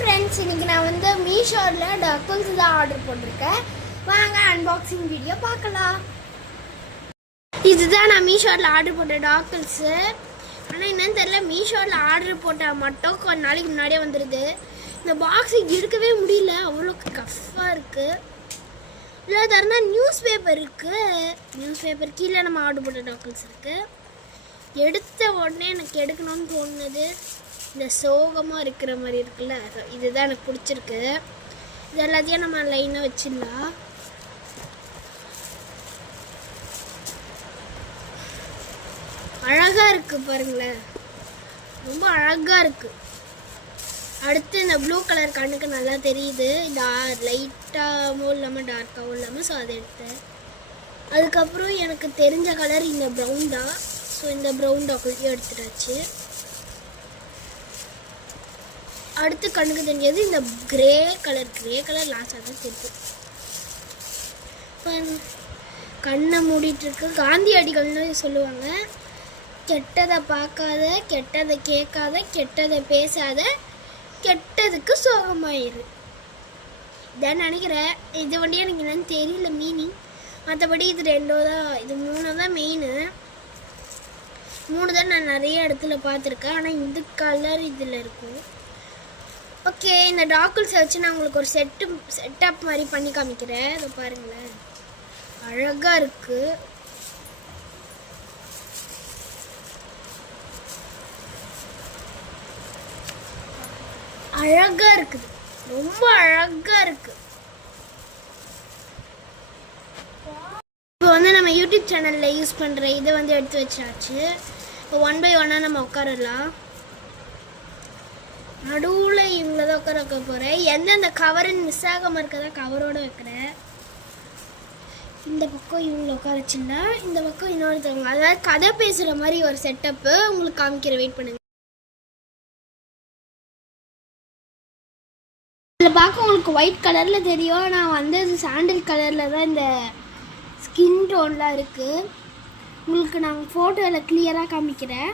Friends, இன்னைக்கு நான் வந்து மீஷோவில் டக்குல்ஸ் தான் ஆர்டர் போட்டிருக்கேன். வாங்க அன்பாக்சிங் வீடியோ பார்க்கலாம். இதுதான் நான் மீஷோவில் ஆர்டர் போட்ட டாக்குல்ஸு. ஆனால் என்னன்னு தெரியல, மீஷோவில் ஆர்டர் போட்டால் மட்டும் கொஞ்ச நாளைக்கு முன்னாடியே வந்துடுது. இந்த பாக்ஸை எடுக்கவே முடியல, அவ்வளோ கஃப்பாக இருக்குது. இல்லை தரனா நியூஸ் பேப்பர் இருக்குது. நியூஸ் பேப்பர் கீழே நம்ம ஆர்டர் போட்ட டாக்குல்ஸ் இருக்குது. எடுத்த உடனே எனக்கு எடுக்கணும்னு தோணுது. இந்த சோகமாக இருக்கிற மாதிரி இருக்குல்ல, இதுதான் எனக்கு பிடிச்சிருக்கு. இது எல்லாத்தையும் நம்ம லைனாக வச்சிடலாம். அழகாக இருக்குது பாருங்களேன், ரொம்ப அழகாக இருக்குது. அடுத்து இந்த ப்ளூ கலர் கண்ணுக்கு நல்லா தெரியுது. லைட்டாகவும் இல்லாமல் டார்க்காகவும் இல்லாமல், ஸோ அதை எடுத்தேன். அதுக்கப்புறம் எனக்கு தெரிஞ்ச கலர் இந்த ப்ரௌன் தான். ஸோ இந்த ப்ரௌன் டாக்குலையும் எடுத்துட்டாச்சு. அடுத்து கண்ணுக்கு தெரிஞ்சது இந்த கிரே கலர் லாஸ்டாக தான் தெரியும். கண்ணை மூடிட்டுருக்கு. காந்தியடிகள்னு சொல்லுவாங்க, கெட்டதை பார்க்காத, கெட்டதை கேட்காத, கெட்டதை பேசாத, கெட்டதுக்கு சோகமாயிரு. இதான் நினைக்கிறேன். இது வண்டியே எனக்கு என்னன்னு தெரியல மீனிங். மற்றபடி இது இது மூணு தான் மெயின். மூணு தான் நான் நிறைய இடத்துல பார்த்துருக்கேன். ஆனால் இந்த கலர் இதில் இருக்கும். ஓகே, இந்த டாக்குல்ஸை வச்சு நான் உங்களுக்கு ஒரு செட்டப் மாதிரி பண்ணி காமிக்கிறேன். இதை பாருங்களேன், அழகாக இருக்குது. அழகாக இருக்குது, ரொம்ப அழகாக இருக்குது. இப்போ வந்து நம்ம யூடியூப் சேனலில் யூஸ் பண்ணுற இதை வந்து எடுத்து வச்சாச்சு. இப்போ 1 by 1 நம்ம உட்காரலாம். நடுவில் இவங்கள தான் உட்கார வைக்க போகிறேன். எந்தெந்த கவருன்னு மிஸ் ஆகாமல் இருக்கதான் கவரோடு வைக்கிறேன். இந்த பக்கம் இவங்களை உட்கார வச்சுன்னா, இந்த பக்கம் இன்னொருத்தவங்க, அதாவது கதை பேசுகிற மாதிரி ஒரு செட்டப்பு உங்களுக்கு காமிக்கிற. வெயிட் பண்ணுங்க. இதில் பார்க்க உங்களுக்கு ஒயிட் கலரில் தெரியும். நான் வந்து சாண்டில் கலரில் தான் இந்த ஸ்கின் டோன்லாம் இருக்குது. உங்களுக்கு நான் ஃபோட்டோவில் கிளியராக காமிக்கிறேன்.